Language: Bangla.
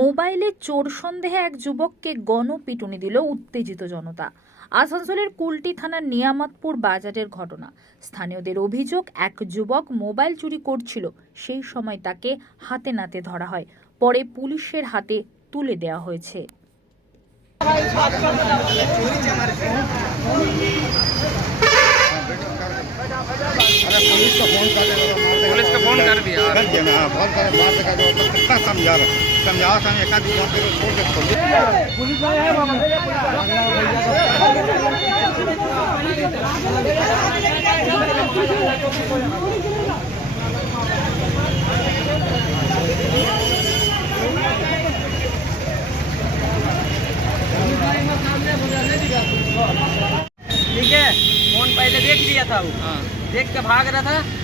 মোবাইলে চোর সন্দেহে এক যুবককে গণপিটুনি দিল উত্তেজিত জনতা আসানসোলের কুলটি থানার নিয়ামতপুর বাজারের ঘটনা স্থানীয়দের অভিযোগ এক যুবক মোবাইল চুরি করছিল সেই সময় তাকে হাতে নাতে ধরা হয় পরে পুলিশের হাতে তুলে দেওয়া হয়েছে समझाओ एक के पुलिस ठीक है फोन पहले देख लिया था वो हाँ। देख के भाग रहा था